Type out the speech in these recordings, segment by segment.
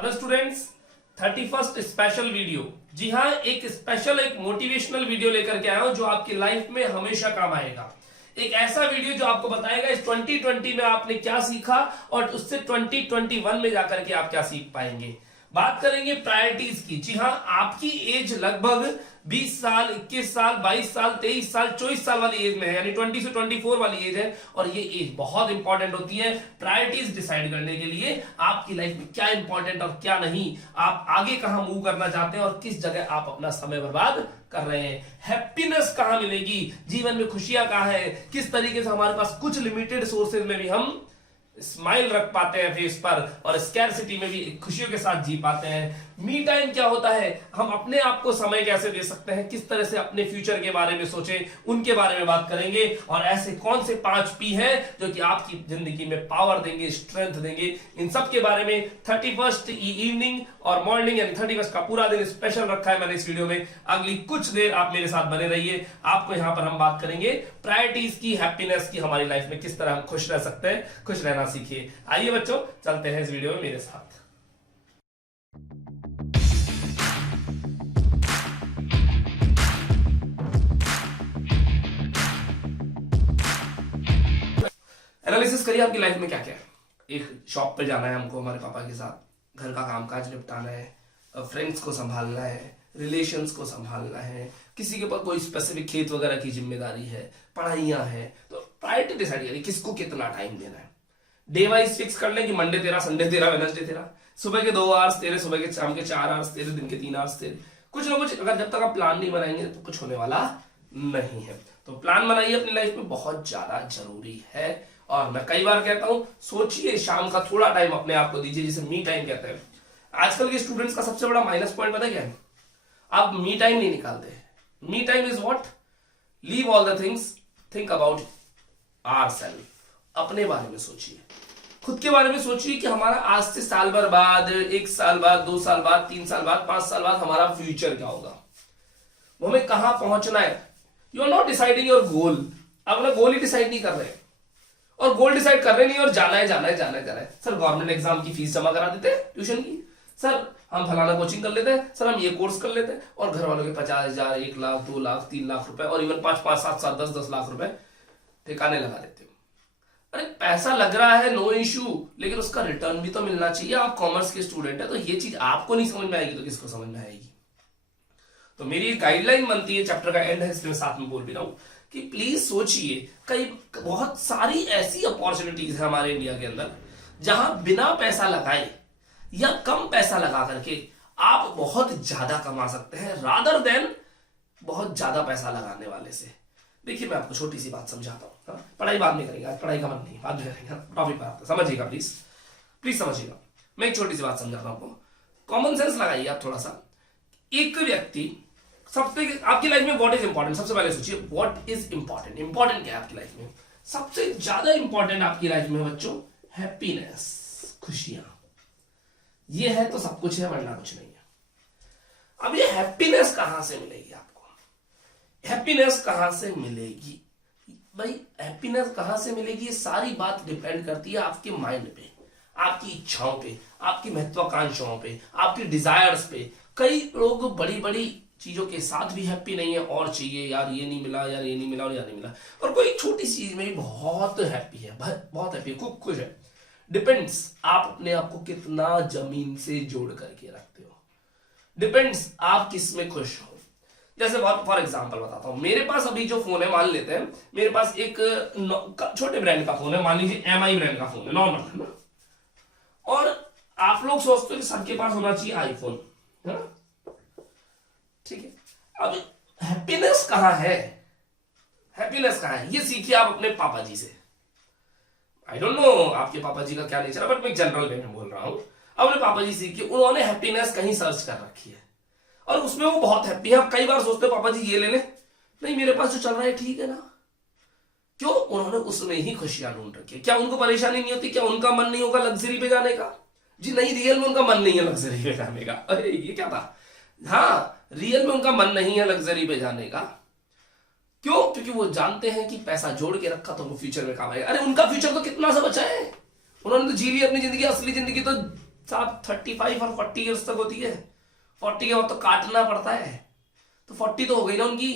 Hello students, 31st special video. जी हाँ, एक स्पेशल एक मोटिवेशनल वीडियो लेकर के आया हूं जो आपकी लाइफ में हमेशा काम आएगा। एक ऐसा वीडियो जो आपको बताएगा इस 2020 में आपने क्या सीखा और उससे 2021 में जाकर के आप क्या सीख पाएंगे। बात करेंगे प्रायोरिटीज की। जी हाँ, आपकी एज लगभग 20 साल, 21 साल, 22 साल, 23 साल, 24 साल वाली एज में है, यानी 20 से 24 वाली एज है। और ये एज बहुत इंपॉर्टेंट होती है प्रायोरिटीज डिसाइड करने के लिए, आपकी लाइफ में क्या इंपॉर्टेंट और क्या नहीं, आप आगे कहां मूव करना चाहते हैं और किस जगह आप अपना समय बर्बाद कर रहे हैं। हैप्पीनेस कहां मिलेगी, जीवन में खुशियां कहां है, किस तरीके से हमारे पास कुछ लिमिटेड सोर्सेज में भी हम स्माइल रख पाते हैं फेस पर और स्कैरसिटी में भी खुशियों के साथ जी पाते हैं। मी टाइम क्या होता है, हम अपने आप को समय कैसे दे सकते हैं, किस तरह से अपने फ्यूचर के बारे में सोचें, उनके बारे में बात करेंगे। और ऐसे कौन से 5 पी हैं जो कि आपकी जिंदगी में पावर देंगे, स्ट्रेंथ देंगे, इन सब के बारे में 31st इवनिंग और मॉर्निंग यानी 31st का पूरा दिन स्पेशल रखा है मैंने इस वीडियो में। अगली कुछ देर आप मेरे साथ बने रहिए। आपको यहां पर हम बात करेंगे प्रायोरिटीज की, हैप्पीनेस की, हमारी लाइफ में किस तरह हम खुश रह सकते हैं, खुश रहना सीखिए। आइए बच्चों, चलते हैं इस वीडियो में मेरे साथ। एनालिसिस करिए आपकी लाइफ में क्या क्या है। एक शॉप पे जाना है हमको हमारे पापा के साथ, घर का कामकाज निपटाना है, फ्रेंड्स को संभालना है, रिलेशंस को संभालना है, किसी के पास कोई स्पेसिफिक खेत वगैरह की जिम्मेदारी है, पढ़ाइयां हैं। तो प्रायोरिटी डिसाइड करिए किसको कितना टाइम देना है। डे वाइज फिक्स कर लें कि मंडे तेरा, संडे तेरा, वेडनेसडे तेरा, सुबह के 2 आवर्स तेरे, सुबह के शाम के 4 आवर्स तेरे, दिन के 3 आवर्स तेरे। कुछ ना कुछ, अगर जब तक आप प्लान नहीं बनाएंगे तो कुछ होने वाला नहीं है। तो प्लान बनाइए अपनी लाइफ में, बहुत ज्यादा जरूरी है। और मैं कई बार कहता हूं, सोचिए शाम का थोड़ा टाइम अपने आप को दीजिए, जिसे मी टाइम कहते हैं। आजकल के स्टूडेंट्स का सबसे बड़ा माइनस पॉइंट पता क्या है, आप मी टाइम नहीं निकालते। Me time is what, leave all the things, think about ourself. अपने बारे में सोचिए, खुद के बारे में सोचिए कि हमारा आज से साल भर बाद, 1 साल बाद, 2 साल बाद, 3 साल बाद, 5 साल बाद हमारा फ्यूचर क्या होगा, वो हमें कहां पहुंचना है। You are not deciding your goal. आप अपना गोल ही डिसाइड नहीं कर रहे और गोल डिसाइड कर रहे नहीं और जाना है जाना है जाना है जाना है। सर गवर्नमेंट एग्जाम की फीस जमा करा देते हैं ट्यूशन की, सर हम फलाना कोचिंग कर लेते हैं, सर हम ये कोर्स कर लेते हैं, और घर वालों के 50,000, 1 लाख, 2 लाख, 3 लाख रुपए और इवन 5-5, 7-7, 10-10 लाख रुपए ठिकाने लगा देते हो। अरे पैसा लग रहा है, नो इश्यू, लेकिन उसका रिटर्न भी तो मिलना चाहिए। आप कॉमर्स के स्टूडेंट है तो ये चीज आपको नहीं समझ में आएगी तो किसको समझ में आएगी। तो मेरी गाइडलाइन बनती है, चैप्टर का एंड है इसलिए साथ में बोल भी रहा हूं कि प्लीज सोचिए, कई बहुत सारी ऐसी अपॉर्चुनिटीज है हमारे इंडिया के अंदर जहां बिना पैसा लगाए या कम पैसा लगा करके आप बहुत ज्यादा कमा सकते हैं, रादर देन बहुत ज्यादा पैसा लगाने वाले से। देखिए मैं आपको छोटी सी बात समझाता हूं। पढ़ाई बाद में करेंगे, आज पढ़ाई का मन नहीं, बाद में करेंगे, टॉपिक पर आते समझिएगा, प्लीज प्लीज समझिएगा। मैं एक छोटी सी बात समझाता हूं आपको, कॉमन सेंस लगाइए आप थोड़ा सा। एक व्यक्ति सबसे, आपकी लाइफ में व्हाट इज इंपॉर्टेंट, सबसे पहले सोचिए व्हाट इज इंपॉर्टेंट। इंपॉर्टेंट क्या है आपकी लाइफ में? सबसे ज्यादा इंपॉर्टेंट आपकी लाइफ में बच्चों हैप्पीनेस, खुशियां। ये है तो सब कुछ है, वरना कुछ नहीं है। अब ये हैप्पीनेस कहां से मिलेगी आपको? हैप्पीनेस कहां से मिलेगी भाई? हैप्पीनेस कहां से मिलेगी, ये सारी बात डिपेंड करती है आपके माइंड पे, आपकी इच्छाओं पे, आपकी महत्वाकांक्षाओं पे, आपकी डिजायर्स पे। कई लोग बड़ी बड़ी चीजों के साथ भी हैप्पी नहीं है, और चाहिए यार ये नहीं मिला, यार ये नहीं मिला और यार नहीं मिला। और कोई छोटी चीज में भी बहुत हैप्पी है, बहुत हैप्पी है, खूब खुश है। डिपेंड्स आप अपने आप को कितना जमीन से जोड़ करके रखते हो, डिपेंड्स आप किस में खुश हो। जैसे फॉर एग्जांपल बताता हूं, मेरे पास अभी जो फोन है, मान लेते हैं मेरे पास एक छोटे ब्रांड का फोन है, मान लीजिए MI ब्रांड का फोन है, नॉर्मल है ना। और आप लोग सोचते हो कि सबके पास होना चाहिए आईफोन, है ना, ठीक है। अब हैप्पीनेस कहां है, हैप्पीनेस कहां है, ये सीखिए आप अपने पापा जी से। आई डोंट नो आपके पापा जी का क्या नेचर है, बट मैं जनरल वे में बोल रहा हूं। अपने पापा जी सीखिए, उन्होंने हैप्पीनेस कहीं सर्च कर रखी है और उसमें वो बहुत हैप्पी है। आप कई बार सोचते हो पापा जी ये ले ले, नहीं मेरे पास जो चल रहा है ठीक है ना। क्यों? उन्होंने उसमें ही खुशियां ढूंढ रखी है। क्या उनको परेशानी नहीं होती? क्या उनका मन नहीं होगा लग्जरी पे जाने का? जी नहीं, रियल में उनका मन नहीं है लग्जरी पे जाने का। अरे ये क्या था, हाँ रियल में उनका मन नहीं है लग्जरी पे जाने का। क्यों? क्योंकि वो जानते हैं कि पैसा जोड़ के रखा तो वो फ्यूचर में काम आएगा। अरे उनका फ्यूचर तो कितना सा बचा है, उन्होंने तो जी ली अपनी जिंदगी, असली जिंदगी तो साहब 35 और 40 ईयर्स तक होती है, 40 के बाद तो काटना पड़ता है, तो 40 तो हो गई ना उनकी।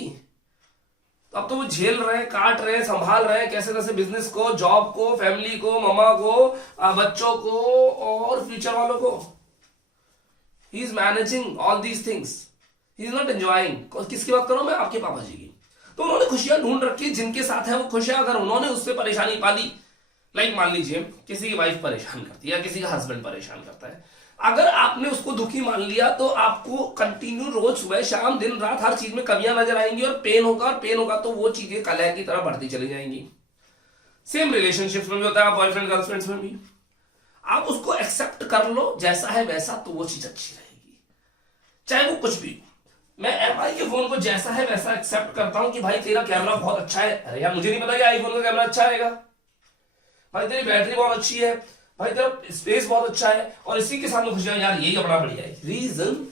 तो अब तो वो झेल रहे हैं, काट रहे हैं, संभाल रहे हैं कैसे कैसे बिजनेस को, जॉब को, फैमिली को, ममा को, बच्चों को और फ्यूचर वालों को। He is managing all these things, he is not enjoying. किसकी बात करूं मैं? आपके पापा जी की। तो उन्होंने खुशियां ढूंढ रखी, जिनके साथ है वो खुशियां, अगर उन्होंने उससे परेशानी पाली, लाइक मान लीजिए किसी की वाइफ परेशान करती है या किसी का हस्बैंड परेशान करता है, अगर आपने उसको दुखी मान लिया तो आपको कंटिन्यू रोज सुबह शाम दिन रात हर चीज में कमियां नजर आएंगी और पेन होगा, और पेन होगा तो वो चीजें कलह की तरह बढ़ती चली जाएंगी। सेम रिलेशनशिप में भी होता है, बॉयफ्रेंड गर्लफ्रेंड्स में भी। आप उसको एक्सेप्ट कर लो जैसा है वैसा, तो वो चीज अच्छी रहेगी, चाहे वो कुछ भी। मैं एमआई के फोन को जैसा है वैसा एक्सेप्ट करता हूं कि भाई तेरा कैमरा बहुत अच्छा है, अरे यार मुझे नहीं पता कि आईफोन का कैमरा अच्छा रहेगा। भाई तेरी बैटरी बहुत अच्छी है, भाई तेरा स्पेस बहुत अच्छा है, और इसी के साथ में खुशियां, यार यही अपना बढ़िया है। Reason,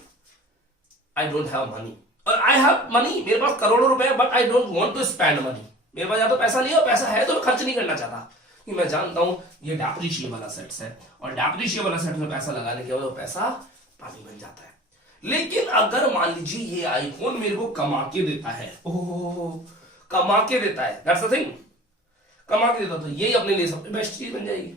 I don't have money, और आई हैव मनी, मेरे पास करोड़ों रुपए है, but I don't want to spend money. मेरे पास या तो पैसा नहीं है, और पैसा है तो मैं खर्च नहीं करना चाहता, कि मैं जानता हूं ये डेप्रिशिएबल असेट्स है, और डेप्रिशिएबल असेट्स में पैसा लगाने के बाद वो पैसा पानी बन जाता है। लेकिन अगर मान लीजिए ये आईफोन मेरे को कमा के देता है, ओह कमा के देता है, दैट्स द थिंग, कमा के देता, तो यही अपने लिए सबसे बेस्ट चीज बन जाएगी।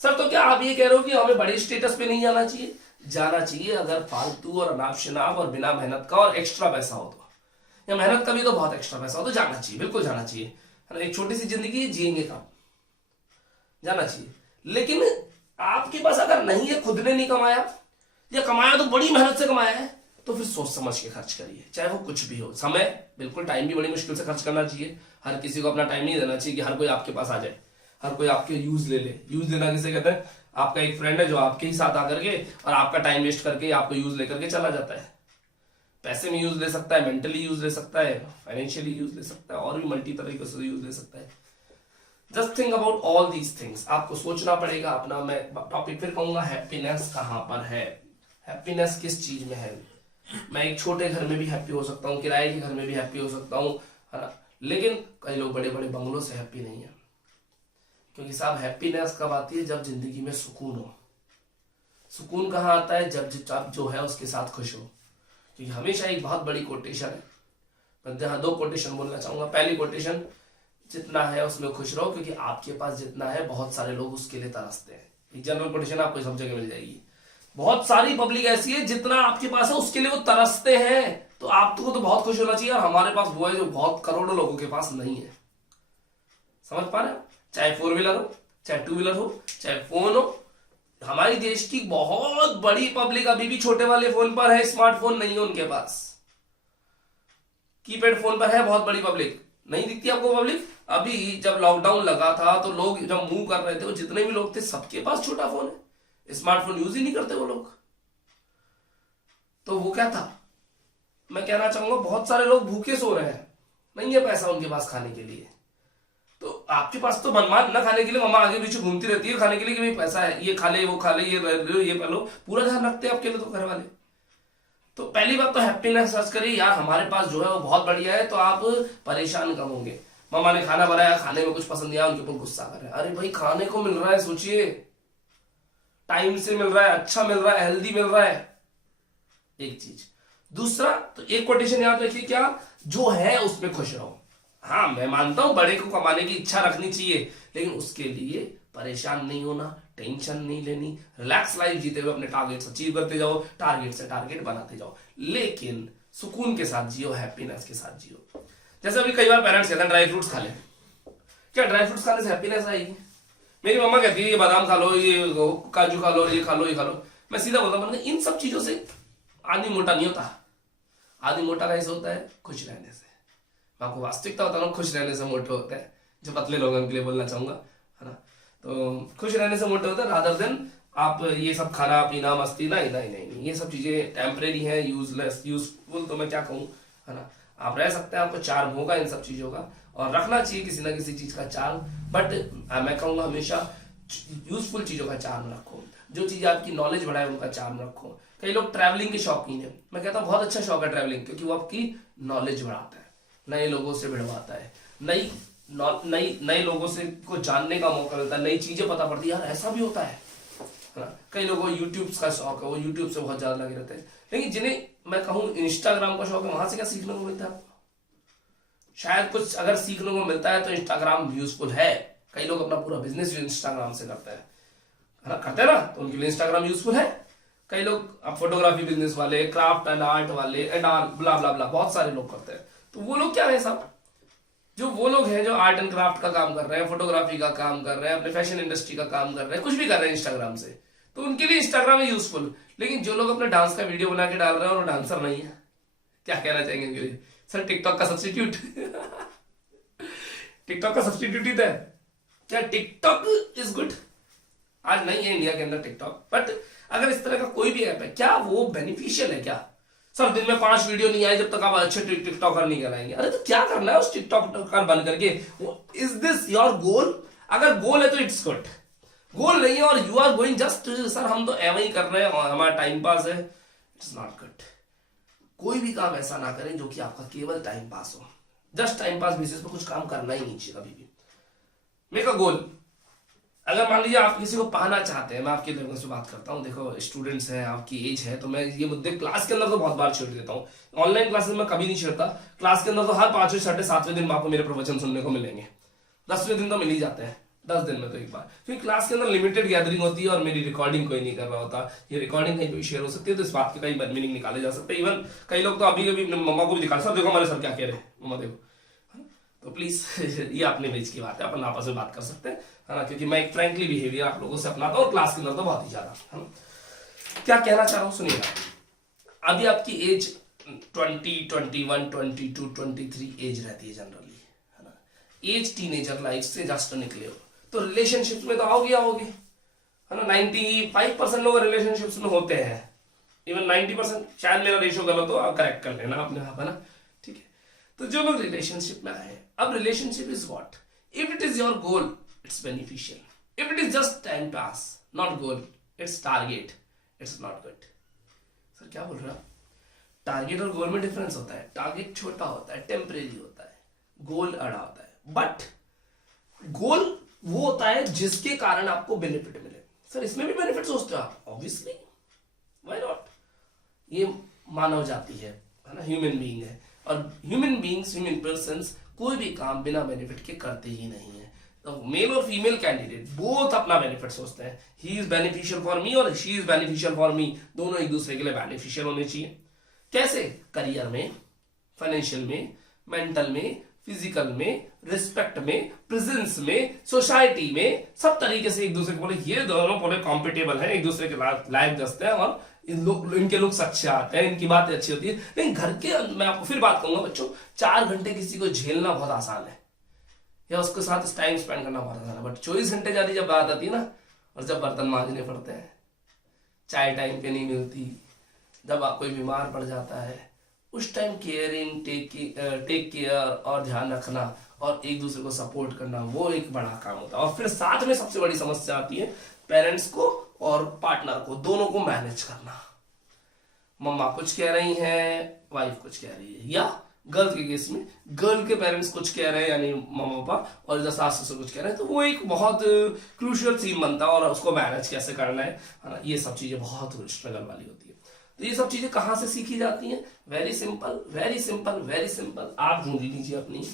सर तो क्या आप ये कह रहे हो कि हमें बड़े स्टेटस पे नहीं जाना चाहिए? जाना चाहिए, अगर फालतू और अनाप शनाप और बिना मेहनत का और एक्स्ट्रा पैसा हो तो, या मेहनत का भी तो बहुत एक्स्ट्रा पैसा हो तो जाना चाहिए, बिल्कुल जाना चाहिए, है ना। एक छोटी सी जिंदगी जिएंगे कब, जाना चाहिए। लेकिन आपके पास अगर नहीं है, खुद ने नहीं कमाया, या कमाया तो बड़ी मेहनत से कमाया है, तो फिर सोच समझ के खर्च करिए, चाहे वो कुछ भी हो। समय, बिल्कुल टाइम भी बड़ी मुश्किल से खर्च करना चाहिए। हर किसी को अपना टाइम नहीं देना चाहिए कि हर कोई आपके पास आ जाए, हर कोई आपके यूज ले ले। यूज लेना किसे कहते हैं? आपका एक फ्रेंड है जो आपके ही साथ आकर के और आपका टाइम वेस्ट करके आपको यूज लेकर के चला जाता है। पैसे में यूज ले सकता है, मेंटली यूज ले सकता है, फाइनेंशियली यूज ले सकता है, और भी मल्टी तरीके से यूज ले सकता है। Just think about all these things. आपको सोचना पड़ेगा अपना। मैं टॉपिक फिर कहूंगा, हैप्पीनेस कहां पर है, हैप्पीनेस किस चीज में है। मैं एक छोटे घर में भी हैप्पी हो सकता हूँ, किराए के घर में भी हैप्पी हो सकता हूँ, है ना। लेकिन कई लोग बड़े बड़े बंगलों से हैप्पी नहीं है, क्योंकि साहब हैप्पीनेस कब आती है? जब जिंदगी में सुकून हो। सुकून कहाँ आता है? जब आप जो है उसके साथ खुश हो। क्योंकि हमेशा एक बहुत बड़ी कोटेशन है, मैं यहाँ 2 कोटेशन बोलना चाहूंगा। पहली कोटेशन, जितना है उसमें खुश रहो, क्योंकि आपके पास जितना है बहुत सारे लोग उसके लिए तरसते हैं। एक जनरल कोटेशन आपको सब जगह मिल जाएगी। बहुत सारी पब्लिक ऐसी है, जितना आपके पास है उसके लिए वो तरसते हैं, तो आपको तो बहुत खुश होना चाहिए। और हमारे पास वो है जो बहुत करोड़ों लोगों के पास नहीं है। समझ पा रहे हो? चाहे 4 व्हीलर हो, चाहे 2 व्हीलर हो, चाहे फोन हो। हमारी देश की बहुत बड़ी पब्लिक अभी भी छोटे वाले फोन पर है, स्मार्टफोन नहीं है उनके पास, कीपैड फोन पर है बहुत बड़ी पब्लिक। नहीं दिखती आपको पब्लिक? अभी जब लॉकडाउन लगा था तो लोग जब मूव कर रहे थे, वो जितने भी लोग थे सबके पास छोटा फोन है, स्मार्टफोन यूज ही नहीं करते वो लोग। तो वो क्या था, मैं कहना चाहूंगा बहुत सारे लोग भूखे सो रहे हैं, नहीं है पैसा उनके पास खाने के लिए। तो आपके पास तो मनमान ना खाने के लिए मम्मा आगे पीछे घूमती रहती है खाने के लिए कि भाई पैसा है, ये खा ले, वो खा ले, ये पा लो, पूरा ध्यान रखते हैं आपके लिए तो घर वाले। तो पहली बात तो हैप्पीनेस सर्च करिए, यार हमारे पास जो है वो बहुत बढ़िया है, तो आप परेशान कम होंगे। मम्मा ने खाना बनाया, खाने में कुछ पसंद नहीं आया, उनके ऊपर गुस्सा कर रहे हैं। अरे भाई खाने को मिल रहा है, सोचिए, टाइम से मिल रहा है, अच्छा मिल रहा है, हेल्दी मिल रहा है, एक चीज। दूसरा, तो एक कोटेशन याद रखिए, क्या? जो है उसमें खुश रहो। हाँ मैं मानता हूं बड़े को कमाने की इच्छा रखनी चाहिए, लेकिन उसके लिए परेशान नहीं होना, टेंशन नहीं लेनी, रिलैक्स लाइफ जीते हुए अपने टारगेट्स अचीव करते जाओ, टारगेट से टारगेट बनाते जाओ, लेकिन सुकून के साथ जियो, हैप्पीनेस के साथ जियो। जैसे अभी कई बार पेरेंट्स कहते हैं ड्राई फ्रूट्स खा ले। क्या ड्राई फ्रूट्स खाने से हैप्पीनेस आएगी? मेरी मम्मा कहती है ये बादाम खा लो, ये काजू खा लो, ये खा लो, ये खा लो। मैं सीधा बोलता हूँ इन सब चीजों से आदमी मोटा नहीं होता। आदमी मोटा कैसे होता है? खुश रहने से। मैं आपको वास्तविकता बताता हूँ, खुश रहने से मोटे होते हैं। जो पतले लोग हैं उनके लिए बोलना चाहूंगा, है ना। तो खुश रहने से मोटे होते हैं, रादर देन आप ये सब खाना पीना मस्ती, नहीं नहीं नहीं नहीं, ये सब चीजें टेम्परेरी है, यूजलेस, यूजफुल तो मैं क्या कहूँ, है ना। आप रह सकते हैं, आपको चार्म होगा इन सब चीजों का, और रखना चाहिए किसी ना किसी चीज का चार्म, बट मैं कहूँगा हमेशा यूजफुल चीजों का चार्म रखो। जो चीज आपकी नॉलेज बढ़ाए उनका चार्म रखो। कई लोग ट्रैवलिंग के शौकीन है, मैं कहता हूँ बहुत अच्छा शौक है ट्रैवलिंग, क्योंकि वो आपकी नॉलेज बढ़ाता है, नए लोगों से भिड़वाता है, नई लोगों से को जानने का मौका मिलता है, नई चीजें पता पड़ती है, यार ऐसा भी होता है, है ना। कई लोगों को यूट्यूब का शौक है, वो यूट्यूब से बहुत ज्यादा लगे रहते हैं, लेकिन जिन्हें मैं कहूँ इंस्टाग्राम का शौक है, वहां से क्या सीखने को मिलता है आपको? शायद कुछ अगर सीखने को मिलता है तो इंस्टाग्राम यूजफुल है। कई लोग अपना पूरा बिजनेस इंस्टाग्राम से करते हैं, है ना, करते हैं ना, तो उनके लिए इंस्टाग्राम यूजफुल है। कई लोग अब फोटोग्राफी बिजनेस वाले, क्राफ्ट एंड आर्ट वाले एंड आर ब्ला ब्ला ब्ला, बहुत सारे लोग करते हैं। तो वो लोग क्या है सब, जो वो लोग हैं जो आर्ट एंड क्राफ्ट का काम कर रहे हैं, फोटोग्राफी का काम कर रहे हैं, अपने फैशन इंडस्ट्री का काम कर रहे हैं, कुछ भी कर रहे हैं इंस्टाग्राम से, तो उनके लिए इंस्टाग्राम है यूजफुल। लेकिन जो लोग अपने डांस का वीडियो बना के डाल रहे हैं और वो डांसर नहीं है, क्या कहना चाहेंगे इनके लिए? सर टिकटॉक का सब्स्टिट्यूट टिकटॉक का सब्स्टिट्यूट ही था क्या? टिकटॉक इज गुड, आज नहीं है इंडिया के अंदर टिकटॉक, बट अगर इस तरह का कोई भी ऐप है, क्या वो बेनिफिशियल है क्या? सर दिन में 5 वीडियो नहीं आए जब तक आप अच्छे टिकटॉकर नहीं कराएंगे। अरे तो क्या करना है उस टिकटॉकर बन करके? Is this your goal? अगर गोल है तो इट्स गुड, गोल नहीं है और you are going just sir हम तो एवं ही कर रहे हैं और हमारा टाइम पास है, इट्स नॉट गुड। कोई भी काम ऐसा ना करें जो कि आपका केवल टाइम पास हो। जस्ट टाइम पास बेसिस पर कुछ काम करना ही नहीं चाहिए कभी भी। मेक अ गोल। अगर मान लीजिए आप किसी को पाना चाहते हैं, मैं आपके लेवल से बात करता हूँ, देखो स्टूडेंट्स हैं, आपकी एज है, तो मैं ये मुद्दे क्लास के अंदर तो बहुत बार छेड़ देता हूँ, ऑनलाइन क्लासेस में कभी नहीं छेड़ता। क्लास के अंदर तो हर 5वें 6वें 7वें दिन में आपको मेरे प्रवचन सुनने को मिलेंगे, 10वें दिन तो मिल ही जाते हैं, 10 दिन में तो एक बार, क्योंकि क्लास के अंदर लिमिटेड गैदरिंग होती है और मेरी रिकॉर्डिंग कोई नहीं कर रहा होता। ये रिकॉर्डिंग कहीं भी शेयर हो सकती है, तो इस बात के कई मीनिंग निकाले जा सकते हैं। इवन कई लोग तो अभी कभी मम्मा को भी दिखा, सर देखो हमारे सर क्या कह रहे हैं, मम्मा देखो। तो प्लीज ये अपने बीच की बात है, अपन आपस में बात कर सकते हैं, है ना, क्योंकि मैं एक फ्रैंकली बिहेवियर आप लोगों से अपनाता हूँ और क्लास के अंदर तो बहुत ही ज्यादा, है ना। क्या कहना चाह रहा हूँ सुनिएगा। अभी आपकी एज 20, 21, 22, 23 एज रहती है जनरली, है ना। एज टीनेजर लाइफ से जस्ट निकले हो तो रिलेशनशिप में तो आओगे, है ना। 95% लोग रिलेशनशिप्स में होते हैं, इवन 90%, शायद मेरा रेशियो गलत हो, आप करेक्ट कर लेना अपने आप, है ना, ठीक है। तो जो लोग रिलेशनशिप में आए, अब relationship is what? If it is your goal it's beneficial, if it is just time pass not goal, it's target, it's not good. Sir क्या बोल रहा? टारगेट और गोल में डिफरेंस होता है। टारगेट छोटा होता है, टेम्परेरी होता है, गोल बड़ा होता है। बट गोल वो होता है जिसके कारण आपको बेनिफिट मिले। सर इसमें भी बेनिफिट सोचते हो आप? Obviously, why not. ये मानव जाति है ना, ह्यूमन बीइंग है, और ह्यूमन बीइंग्स, ह्यूमन पर्सन्स कोई भी काम बिना बेनिफिट के करते ही नहीं है। तो मेल और फीमेल कैंडिडेट बोथ अपना बेनिफिट सोचते हैं, he is beneficial for me और she is beneficial for me, दोनों एक दूसरे के लिए बेनिफिशियल होने चाहिए। कैसे? करियर में, फाइनेंशियल में, मेंटल में, फिजिकल में, रिस्पेक्ट में, प्रेजेंस में, सोसाइटी में, सब तरीके से एक दूसरे को बोले ये दोनों बोले कॉम्पिटेबल हैं, एक दूसरे के लायक जसते हैं और इनके लुक्स अच्छे आते हैं, इनकी बातें अच्छी होती है। लेकिन घर के, मैं आपको फिर बात करूंगा बच्चों, 4 घंटे किसी को झेलना बहुत आसान है या उसके साथ टाइम स्पेंड करना बहुत आसान है, बट 24 घंटे जाती जब बात आती है ना, और जब बर्तन मांजने पड़ते हैं, चाय टाइम पे नहीं मिलती, जब आप कोई बीमार पड़ जाता है, उस टाइम केयरिंग, टेक केयर और ध्यान रखना और एक दूसरे को सपोर्ट करना, वो एक बड़ा काम होता है। और फिर साथ में सबसे बड़ी समस्या आती है पेरेंट्स को और पार्टनर को, दोनों को मैनेज करना। मम्मा कुछ कह रही हैं, वाइफ कुछ कह रही है, या गर्ल के केस में गर्ल के पेरेंट्स कुछ कह रहे हैं यानी मम्मा पापा, और इधर सास ससुर कुछ कह रहे हैं, तो वो एक बहुत क्रूशियल सीन बनता है और उसको मैनेज कैसे करना है ना, ये सब चीजें बहुत स्ट्रगल वाली होती है। तो ये सब चीजें कहां से सीखी जाती हैं? Very simple, very simple, very simple. आप ढूंढ लीजिए अपनी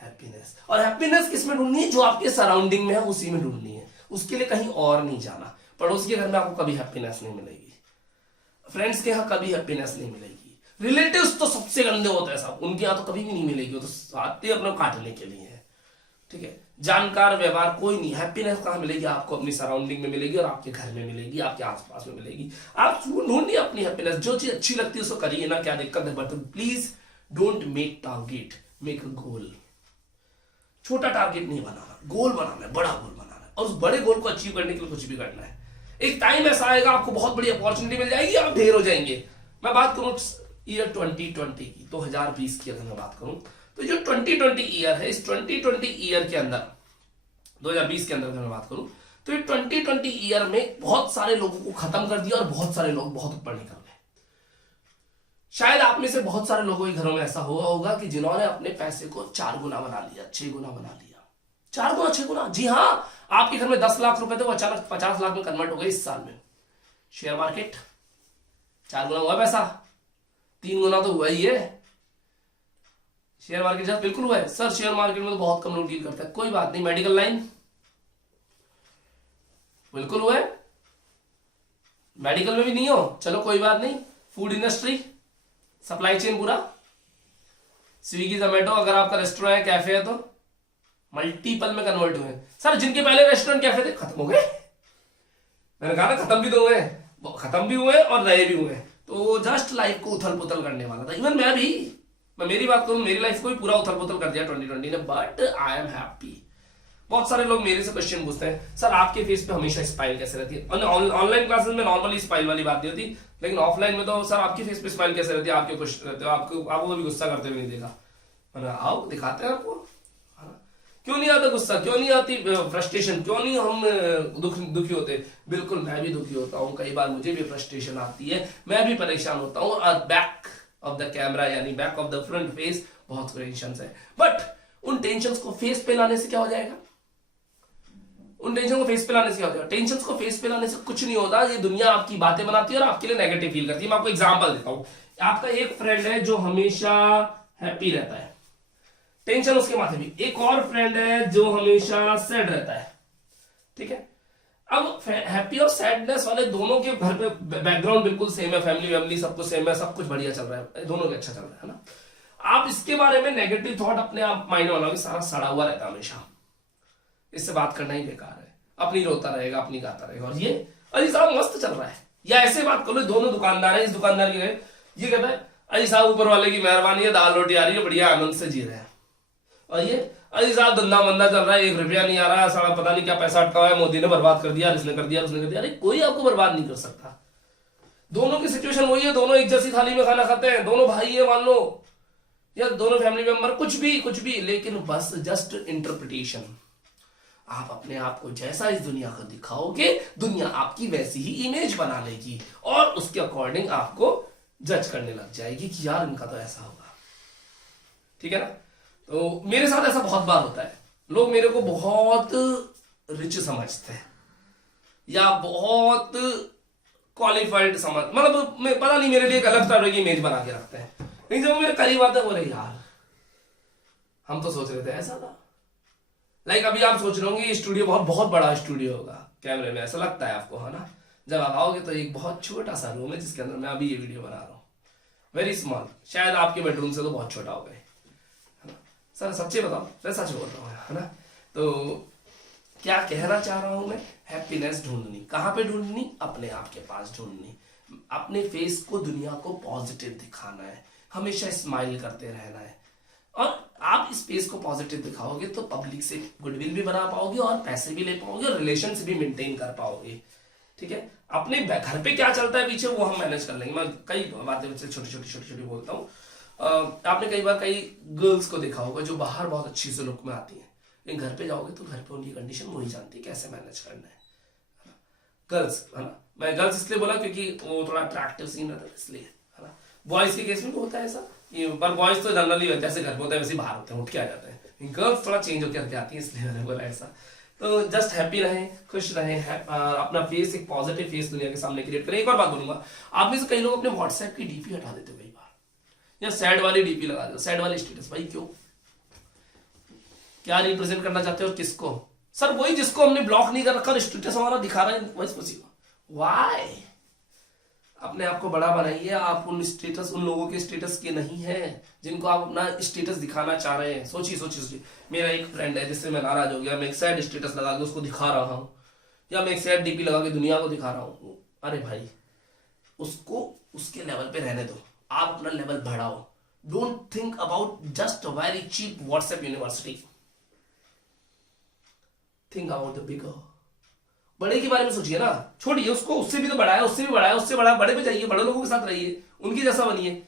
हैप्पीनेस, और हैप्पीनेस किस में ढूंढनी है? जो आपके सराउंडिंग में है उसी में ढूंढनी है, उसके लिए कहीं और नहीं जाना। पड़ोस के घर में आपको कभी हैप्पीनेस नहीं मिलेगी, फ्रेंड्स के यहाँ कभी हैप्पीनेस नहीं मिलेगी, रिलेटिव्स तो सबसे गंदे होते हैं सब, उनके यहाँ तो कभी भी नहीं मिलेगी, वो तो आते अपने काटने के लिए है, ठीक है। जानकार व्यवहार कोई नहीं। हैप्पीनेस कहाँ मिलेगी? आपको अपनी सराउंडिंग में मिलेगी और आपके घर में मिलेगी, आपके आसपास में मिलेगी। आप ढूंढिए अपनी हैप्पीनेस, जो चीज अच्छी लगती है उसको करिए ना, क्या दिक्कत है, but please don't make target, make a goal. छोटा टारगेट नहीं बनाना, गोल बनाना है, बड़ा गोल बनाना है, और उस बड़े गोल को अचीव करने के लिए कुछ भी करना है। एक टाइम ऐसा आएगा आपको बहुत बड़ी अपॉर्चुनिटी मिल जाएगी, आप ढेर हो जाएंगे। मैं बात करूं ईयर 2020 की, 2020 की अगर मैं बात करूं, तो जो 2020 ईयर है, इस 2020 ईयर के अंदर, 2020 के अंदर अगर मैं बात करूं, तो ये 2020 ईयर में बहुत सारे लोगों को खत्म कर दिया और बहुत सारे लोग बहुत ऊपर निकल गए। शायद आप में से बहुत सारे लोगों के घरों में ऐसा हुआ होगा कि जिन्होंने अपने पैसे को 4 गुना बना लिया, 6 गुना बना लिया, 4 गुना 6 गुना, जी हाँ। आपके घर में 10 लाख रुपए थे, वो अचानक 50 लाख में कन्वर्ट हो गए इस साल में। शेयर मार्केट 4 गुना हुआ पैसा, 3 गुना तो हुआ ही है। शेयर मार्केट सर बिल्कुल हुआ है सर, शेयर मार्केट में तो बहुत कम लोग डील करते हैं। कोई बात नहीं, मेडिकल लाइन बिल्कुल हुआ है, मेडिकल में भी नहीं हो, चलो कोई बात नहीं। फूड इंडस्ट्री, सप्लाई चेन पूरा, स्विगी जोमेटो, अगर आपका रेस्टोरेंट है, कैफे है, तो मल्टीपल में कन्वर्ट हुए सर। जिनके पहले रेस्टोरेंट कैफे थे खत्म हो गए, मैंने कहा ना खत्म भी तो हुए, खत्म भी हुए और नए भी हुए। तो जस्ट लाइफ को उथल पुथल करने वाला था। इवन मैं मेरी बात करूं, मेरी लाइफ को भी पूरा उथल पुथल कर दिया 2020 ने, बट आई एम हैप्पी। बहुत सारे लोग मेरे से क्वेश्चन पूछते हैं, सर आपके फेस पे हमेशा स्माइल कैसे रहती है? ऑनलाइन क्लासेस में नॉर्मली स्माइल वाली बात नहीं होती, लेकिन ऑफलाइन में तो सर आपकी फेस पे स्माइल कैसे रहती है, आप क्यों खुश रहते हो, आपको कभी गुस्सा करते हुए नहीं देखा। आओ दिखाते हैं आपको, क्यों नहीं आता गुस्सा, क्यों नहीं आती फ्रस्ट्रेशन, क्यों नहीं हम दुखी होते? बिल्कुल मैं भी दुखी होता हूँ, कई बार मुझे भी फ्रस्ट्रेशन आती है, मैं भी परेशान होता हूँ। और बैक ऑफ द कैमरा यानी back of the front face बहुत टेंशन है, बट उन टेंशन को फेस पे लाने से क्या हो जाएगा? उन टेंशन को फेस पे लाने से क्या होता है? टेंशन को फेस पे लाने से कुछ नहीं होता, ये दुनिया आपकी बातें बनाती है और आपके लिए नेगेटिव फील करती है। मैं आपको एग्जांपल देता हूं, आपका एक फ्रेंड है जो हमेशा हैप्पी रहता है, टेंशन उसके माथे भी। एक और फ्रेंड है जो हमेशा सैड रहता है, ठीक है। अब हैप्पी और सैडनेस वाले दोनों के घर पे बैकग्राउंड बिल्कुल सेम है, फैमिली सब कुछ सेम है, सब कुछ बढ़िया चल रहा है, दोनों के अच्छा चल रहा है ना। आप इसके बारे में नेगेटिव थॉट अपने आप माइंड में बनाओगे, सारा सड़ा हुआ रहता है हमेशा, इससे बात करना ही बेकार है, अपनी रोता रहेगा, अपनी गाता रहेगा। और ये अजी साहब मस्त चल रहा है, या ऐसे बात करो, दोनों दुकानदार है, इस दुकानदार की ये कहता है अजी साहब ऊपर वाले की मेहरबानी है, दाल रोटी आ रही है, बढ़िया आनंद से जी रहे हैं। और ये अजी साहब धंधा मंदा चल रहा है, 1 रुपया नहीं आ रहा है, सारा पता नहीं क्या पैसा अटका हुआ है, मोदी ने बर्बाद कर दिया, इसने कर दिया, उसने कर दिया। अरे कोई आपको बर्बाद नहीं कर सकता, दोनों की सिचुएशन वही है, दोनों एक जैसी थाली में खाना खाते हैं, दोनों भाई है मान लो, या दोनों फैमिली मेंबर, कुछ भी, लेकिन बस जस्ट इंटरप्रिटेशन। आप अपने आप को जैसा इस दुनिया को दिखाओगे, दुनिया आपकी वैसी ही इमेज बना लेगी और उसके अकॉर्डिंग आपको जज करने लग जाएगी कि यार इनका तो ऐसा होगा, ठीक है ना। तो मेरे साथ ऐसा बहुत बार होता है, लोग मेरे को बहुत रिच समझते हैं या बहुत क्वालिफाइड समझ, मतलब मैं पता नहीं, मेरे लिए एक अलग तरह की इमेज बना के रखते हैं। लेकिन जब वो मेरे करीब आते हैं, बोले यार हम तो सोच रहे थे ऐसा था। लाइक अभी आप सोच रहे होंगे स्टूडियो बहुत बड़ा स्टूडियो होगा, कैमरे में ऐसा लगता है आपको, है ना। जब आप आओगे तो एक बहुत छोटा सा रूम है जिसके अंदर मैं अभी ये वीडियो बना रहा हूँ, वेरी स्मॉल, शायद आपके बेडरूम से तो बहुत छोटा हो गए, है ना। सर सच्चे बताओ, मैं सच बोल रहा हूँ, है ना। तो क्या कहना चाह रहा हूं मैं, हैप्पीनेस ढूंढनी, कहां पे ढूंढनी? अपने आप के पास ढूंढनी। अपने फेस को, दुनिया को पॉजिटिव दिखाना है, हमेशा स्माइल करते रहना है। और आप इस फेस को पॉजिटिव दिखाओगे तो पब्लिक से गुडविल भी बना पाओगे और पैसे भी ले पाओगे और रिलेशन भी मेंटेन कर पाओगे, ठीक है। अपने घर पे क्या चलता है पीछे वो हम मैनेज कर लेंगे। मैं कई बातें छोटी बोलता हूँ। आपने कई बार कई गर्ल्स को देखा होगा जो बाहर बहुत अच्छी से लुक में आती है, लेकिन घर पे जाओगे तो घर पे उनकी कंडीशन वही जानती है कैसे मैनेज करना है, गर्ल्स, है ना। मैं गर्ल्स इसलिए बोला क्योंकि वो थोड़ा अट्रैक्टिव सीन रहता है इसलिए, है ना। बॉयज के केस में तो होता है ऐसा, पर बॉयज तो जनरली जैसे घर पे होता है वैसे बाहर होते हैं, उठ के आ जाते हैं। गर्ल्स थोड़ा चेंज होकर आती है, इसलिए मैंने बोला ऐसा। तो जस्ट हैप्पी रहें, खुश रहें, अपना फेस एक पॉजिटिव फेस दुनिया के सामने क्रिएट करें। एक और बात बोलूंगा, आप में से कई लोग अपने व्हाट्सएप की डीपी हटा देते हो कई बार, या सैड वाली डीपी लगा दो, सैड वाली स्टेटस। भाई क्यों, क्या रिप्रेजेंट करना चाहते हो किसको? सर वही जिसको हमने ब्लॉक नहीं कर रखा, स्टेटस हमारा दिखा रहा है, वही सोचिए वाई। अपने आप को बड़ा बनाइए, आप उन लोगों के स्टेटस के नहीं है जिनको आप अपना स्टेटस दिखाना चाह रहे हैं। सोचिए मेरा एक फ्रेंड है जिससे मैं नाराज हो गया, मैं एक सैड स्टेटस लगा के उसको दिखा रहा हूं, या मैं एक सैड डीपी लगा के दुनिया को दिखा रहा हूं। अरे भाई उसको उसके लेवल पे रहने दो, आप अपना लेवल बढ़ाओ। Don't think about just a very cheap WhatsApp university, think about the bigger. बड़े के बारे में सोचिए ना, छोड़िए उसको, उससे भी तो बड़ा है, उससे भी बड़ा है, उससे बड़ा, बड़े पे जाइए, बड़े लोगों के साथ रहिए, उनकी जैसा बनिए,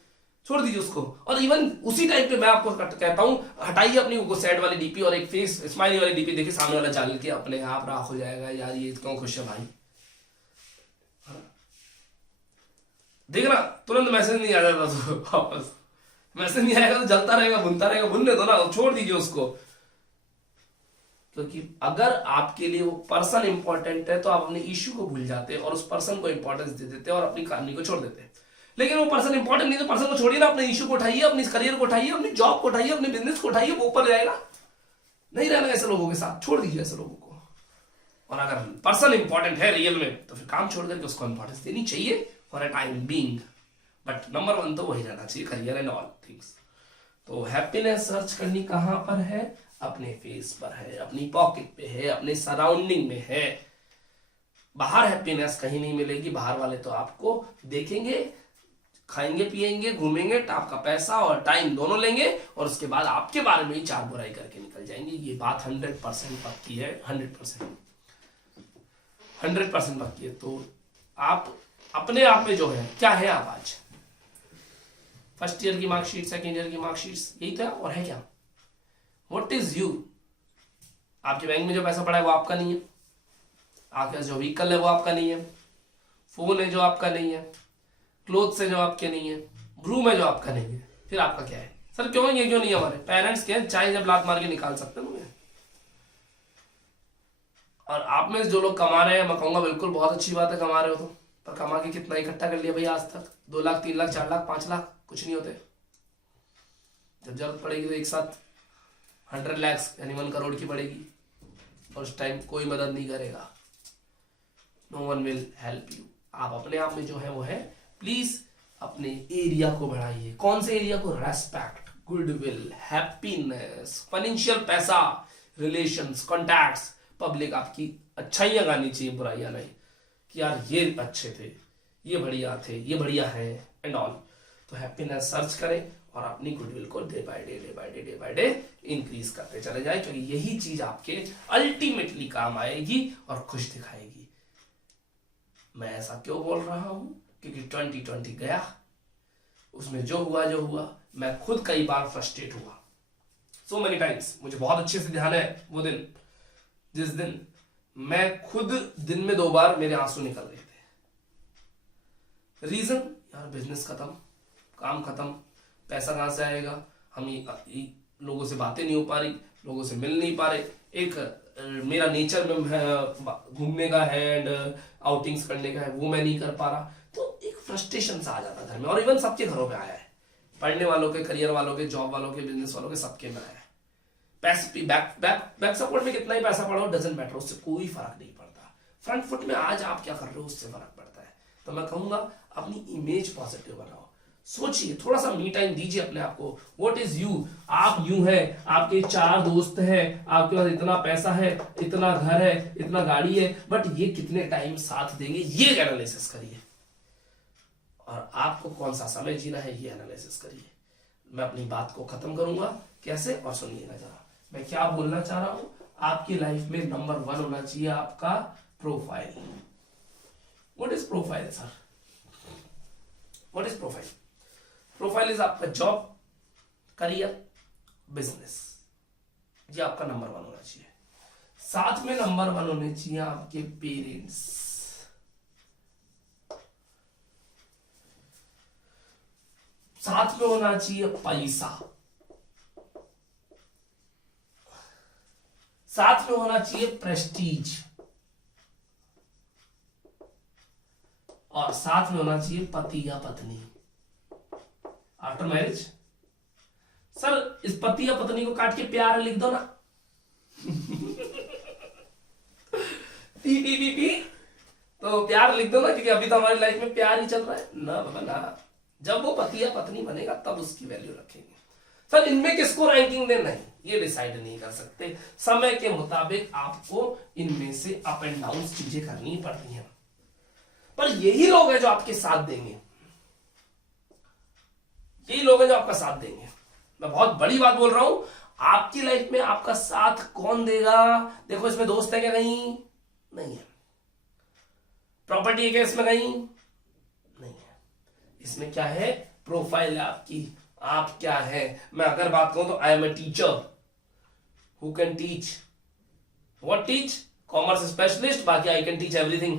छोड़ दीजिए उसको। और इवन उसी टाइप पे मैं आपको कहता हूं, हटाइए अपनी सैड वाली डीपी और एक फेस स्माइली वाली डीपी देखिए सामने वाला चाल के अपने आप राख हो जाएगा, यार ये क्यों खुश है भाई, देखना तुरंत मैसेज नहीं आ जाता तो वापस मैसेज नहीं आएगा तो जलता रहेगा, बुनता रहेगा, बुनने दो ना, छोड़ दीजिए उसको। क्योंकि अगर आपके लिए वो पर्सन इंपॉर्टेंट है तो आप अपने इश्यू को भूल जाते हैं और उस पर्सन को इंपॉर्टेंस दे देते हैं और अपनी कहानी को छोड़ देते हैं। लेकिन वो पर्सन इंपॉर्टेंट नहीं, तो पर्सन को छोड़िए ना, अपने इश्यू को उठाइए, अपनी करियर को उठाइए, अपनी जॉब को उठाइए, अपने बिजनेस को उठाइए, वो ऊपर जाएगा। नहीं रहना ऐसे लोगों के साथ, छोड़ दीजिए ऐसे लोगों को। और अगर पर्सन इंपॉर्टेंट है रियल में तो फिर काम छोड़ करके उसको इंपॉर्टेंस देनी चाहिए for a time being. But number 1 तो वही रहना चाहिए, करियर एंड ऑल थिंग्स। तो हैप्पीनेस सर्च करनी कहां पर है? अपने फेस पर है, अपनी पॉकेट पे है, अपने सराउंडिंग में है। बाहर हैप्पीनेस कहीं नहीं मिलेगी। बाहर वाले तो आपको देखेंगे, खाएंगे पिएंगे घूमेंगे, आपका पैसा और टाइम दोनों लेंगे और उसके बाद आपके बारे में ही 4 बुराई करके निकल जाएंगे। ये बात 100% पक्की है, 100% पक्की है। तो आप अपने आप में जो है क्या है, आप आज फर्स्ट ईयर की मार्कशीट, सेकेंड ईयर की मार्कशीट, यही था और है क्या? What is you? आपके बैंक में जो पैसा पड़ा है वो आपका नहीं है, आपके पास जो व्हीकल है वो आपका नहीं है, फोन है जो आपका नहीं है, क्लोथ्स है जो आपके नहीं है, रूम है जो आपका नहीं है, फिर आपका क्या है? सर क्यों ये क्यों नहीं है? हमारे पेरेंट्स के चाहे जब लात मार के निकाल सकते हैं तुम्हें। और आप में जो लोग कमा रहे हैं, मैं कहूंगा बिल्कुल बहुत अच्छी बात है कमा रहे हो तो, पर कमा के कितना इकट्ठा कर लिया भैया आज तक? 2 लाख 3 लाख 4 लाख 5 लाख कुछ नहीं होते। जब जरूरत पड़ेगी तो एक साथ 100 lakhs यानी 1 करोड़ की पड़ेगी और उस टाइम कोई मदद नहीं करेगा। No one will help you. आप अपने आप में जो है वो है, प्लीज अपने एरिया को बढ़ाइए। कौन से एरिया को? रेस्पेक्ट, गुडविल, हैप्पीनेस, फाइनेंशियल पैसा, रिलेशंस, कॉन्टैक्ट्स, पब्लिक आपकी अच्छाइयां गानी चाहिए, बुराइयां नहीं कि यार ये अच्छे थे, ये बढ़िया थे, ये बढ़िया है एंड ऑल। तो हैप्पीनेस सर्च करें और अपनी गुडविल को डे बाय डे इंक्रीज करते चले जाए, क्योंकि यही चीज आपके अल्टीमेटली काम आएगी और खुश दिखाएगी। मैं ऐसा क्यों बोल रहा हूं? क्योंकि 2020 गया, उसमें जो हुआ मैं खुद कई बार फ्रस्ट्रेट हुआ, सो मेनी टाइम्स। मुझे बहुत अच्छे से ध्यान है वो दिन, जिस दिन मैं खुद दिन में 2 बार मेरे आंसू निकल रहे थे। रीजन? यार बिजनेस खत्म, काम खत्म, पैसा कहां से आएगा, हम लोगों से बातें नहीं हो पा रही, लोगों से मिल नहीं पा रहे, एक मेरा नेचर में घूमने का है एंड आउटिंग्स करने का है, वो मैं नहीं कर पा रहा। तो एक फ्रस्ट्रेशन सा आ जाता घर में, और इवन सबके घरों में आया है, पढ़ने वालों के, करियर वालों के, जॉब वालों के, बिजनेस वालों के, सबके में आया है। पैसे बैक सपोर्ट में कितना ही पैसा पड़ा हो डजंट मैटर, उससे कोई फर्क नहीं पड़ता। फ्रंट फुट में आज आप क्या कर रहे हो उससे फर्क पड़ता है। तो मैं कहूंगा अपनी इमेज पॉजिटिव बनाओ, सोचिए, थोड़ा सा मी टाइम दीजिए अपने आप को। What is you? आप यूं है, आपके 4 दोस्त हैं, आपके पास इतना पैसा है, इतना घर है, इतना गाड़ी है, बट ये कितने टाइम साथ देंगे, ये एनालिसिस करिए। और आपको कौन सा समय जीना है ये एनालिसिस करिए। मैं अपनी बात को खत्म करूंगा कैसे, और सुनिएगा जरा मैं क्या बोलना चाह रहा हूं। आपकी लाइफ में नंबर 1 होना चाहिए आपका profile. What is profile sir? What is profile? Profile is आपका जॉब, करियर, बिजनेस, ये आपका नंबर 1 होना चाहिए। साथ में नंबर 1 होने चाहिए आपके पेरेंट्स। साथ में होना चाहिए पैसा, साथ में होना चाहिए प्रेस्टीज, और साथ में होना चाहिए पति या पत्नी आफ्टर मैरिज। सर इस पति या पत्नी को काट के प्यार लिख दो ना पी तो प्यार लिख दो ना, क्योंकि अभी तो हमारी लाइफ में प्यार ही चल रहा है ना बाबा ना। जब वो पति या पत्नी बनेगा तब उसकी वैल्यू रखेंगे। सर इनमें किसको रैंकिंग देना है ये डिसाइड नहीं कर सकते। समय के मुताबिक आपको इनमें से अप एंड डाउन चीजें करनी पड़ती हैं, पर यही लोग हैं जो आपके साथ देंगे, यही लोग हैं जो आपका साथ देंगे। मैं बहुत बड़ी बात बोल रहा हूं, आपकी लाइफ में आपका साथ कौन देगा? देखो इसमें दोस्त है क्या? कहीं नहीं है। प्रॉपर्टी है क्या इसमें? कहीं नहीं है। इसमें क्या है? प्रोफाइल है आपकी। आप क्या है? मैं अगर बात करूं तो I am a teacher who can teach. What teach? Commerce specialist, बाकी आई कैन टीच एवरीथिंग।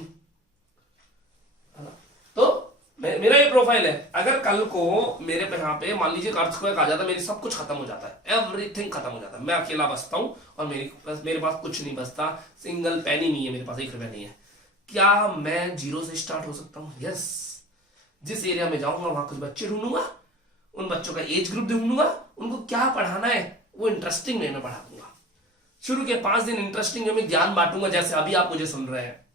तो मेरा ये प्रोफाइल है। अगर कल को मेरे पे यहाँ पे मान लीजिए अर्थक्वेक आ जाता, मेरी सब कुछ खत्म हो जाता है, एवरीथिंग खत्म हो जाता है, मैं अकेला बचता हूँ और मेरे पास कुछ नहीं बचता, सिंगल पेनी नहीं है मेरे पास, 1 रुपया नहीं है, क्या मैं जीरो से स्टार्ट हो सकता हूँ? यस। जिस एरिया में जाऊंगा वहां कुछ बच्चे ढूंढूंगा, उन बच्चों का एज ग्रुप ढूंढूंगा, उनको क्या पढ़ाना है वो इंटरेस्टिंग वे में पढ़ा दूंगा। शुरू के 5 दिन इंटरेस्टिंग वे में ज्ञान बांटूंगा, जैसे अभी आप मुझे सुन रहे हैं,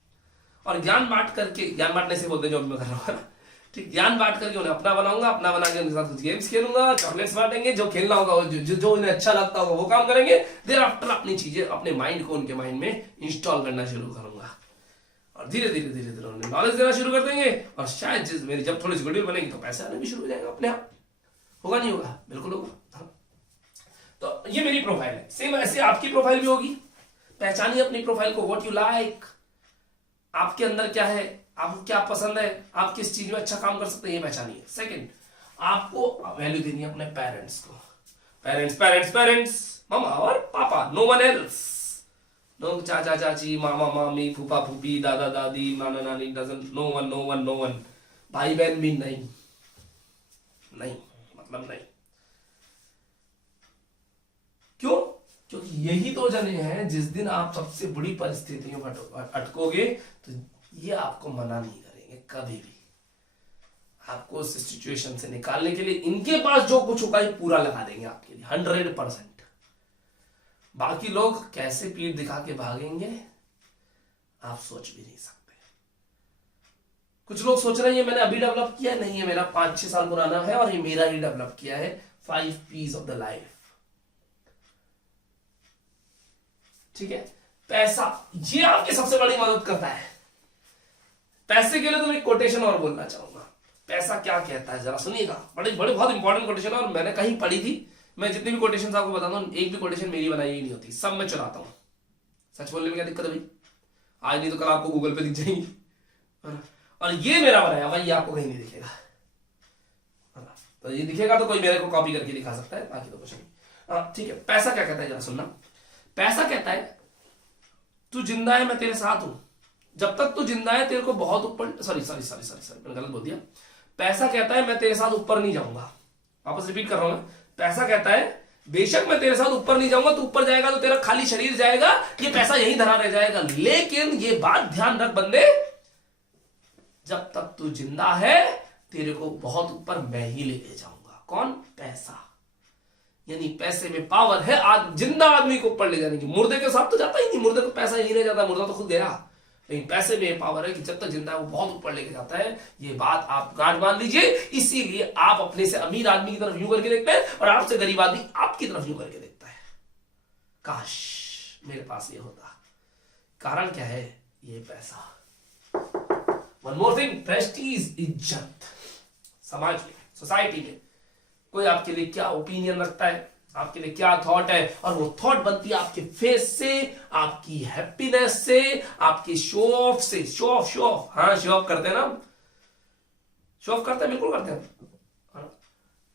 और ज्ञान बांट करके, ज्ञान बांटने से बोलते हैं जो मैं कर रहा हूँ, ठीक, ज्ञान बांट करके उन्हें अपना बनाऊंगा, अपना बना के उनके साथ कुछ गेम्स खेलूंगा, चॉकलेट्स बांटेंगे, जो खेलना होगा जो उन्हें अच्छा लगता होगा वो काम करेंगे। देर आफ्टर अपनी चीजें, अपने माइंड को उनके माइंड में इंस्टॉल करना शुरू करूंगा, और धीरे धीरे धीरे धीरे उन्हें नॉलेज देना शुरू कर देंगे, और शायद मेरी जब थोड़ी सी गुडविल बनेगी तो पैसे आने भी शुरू हो जाएगा अपने आप। होगा नहीं होगा? बिल्कुल होगा। हाँ। तो ये मेरी प्रोफाइल है। सेम ऐसे आपकी प्रोफाइल भी होगी। पहचानिए अपनी प्रोफाइल को, व्हाट यू लाइक, आपके अंदर क्या है, आपको क्या पसंद है, आप किस चीज में अच्छा काम कर सकते हैं, ये पहचानिए। सेकंड, आपको वैल्यू देनी है अपने पेरेंट्स को। पेरेंट्स पेरेंट्स पेरेंट्स, ममा और पापा, नो वन एल्स। नो चाचा चाची, मामा मामी, फूफा फूफी, दादा दादी, नाना नानी, dozen, no one no one no one. भाई बहन भी नहीं, नहीं मतलब नहीं। क्यों? क्योंकि यही तो जने हैं, जिस दिन आप सबसे बुरी परिस्थितियों में अटकोगे तो ये आपको मना नहीं करेंगे कभी भी। आपको उस सिचुएशन से निकालने के लिए इनके पास जो कुछ होगा ये पूरा लगा देंगे आपके लिए 100%। बाकी लोग कैसे पीठ दिखा के भागेंगे आप सोच भी नहीं सकते। कुछ लोग सोच रहे हैं ये मैंने अभी डेवलप किया, नहीं है, मेरा 5-6 साल पुराना है और ये मेरा ही डेवलप किया है। 5 P's ऑफ द लाइफ। ठीक है, पैसा ये आपकी सबसे बड़ी मदद करता है। पैसे के लिए तो मैं कोटेशन और बोलना चाहूंगा। पैसा क्या कहता है जरा सुनिएगा, बड़ी बड़ी बहुत इंपॉर्टेंट कोटेशन है और मैंने कहीं पढ़ी थी। मैं जितनी भी कोटेशन आपको बताता हूं, एक भी कोटेशन मेरी बनाई ही नहीं होती, सब मैं चुराता हूं। सच बोलने में क्या दिक्कत है भाई? आज नहीं तो कल आपको गूगल पे दिख जाएंगी, और ये मेरा बनाया भाई, ये आपको कहीं नहीं दिखेगा। तो ये दिखेगा तो कोई मेरे को कॉपी करके दिखा सकता है, बाकी तो कुछ नहीं। ठीक है, पैसा क्या कहता है जरा सुनना। पैसा कहता है तू जिंदा है, मैं तेरे साथ हूं। जब तक तू जिंदा है तेरे को बहुत ऊपर, सॉरी मैंने गलत बोल दिया। पैसा कहता है मैं तेरे साथ ऊपर नहीं जाऊंगा। वापस रिपीट कर रहा हूं मैं। पैसा कहता है बेशक मैं तेरे साथ ऊपर नहीं जाऊंगा, तू ऊपर जाएगा तो तेरा खाली शरीर जाएगा, ये पैसा यहीं धरा रह जाएगा। लेकिन ये बात ध्यान रख बंदे, जब तक तू जिंदा है तेरे को बहुत ऊपर मैं ही लेके जाऊंगा। कौन? पैसा। यानी पैसे में पावर है जिंदा आदमी को ऊपर ले जाने की। मुर्दे के साथ तो जाता ही नहीं, मुर्दे को पैसा ही नहीं जाता, मुर्दा तो खुद गया। लेकिन पैसे में पावर है कि जब तक जिंदा है वो बहुत ऊपर लेके जाता है। ये बात आप गांठ मान लीजिए। इसीलिए आप अपने से अमीर आदमी की तरफ यूं करके देखते हैं और आपसे गरीब आदमी आपकी तरफ यूं करके देखता है। काश मेरे पास ये होता। कारण क्या है? ये पैसा। वन मोर थिंग, प्रेस्टीज, इज्जत। समाज में, सोसाइटी में कोई आपके लिए क्या ओपिनियन रखता है, आपके लिए क्या थॉट है, और वो थॉट बनती है आपके फेस से, आपकी हैप्पीनेस से, आपकी शो ऑफ से। शो ऑफ हाँ, शो ऑफ करते हैं ना, शो ऑफ करते हैं, बिल्कुल करते हैं।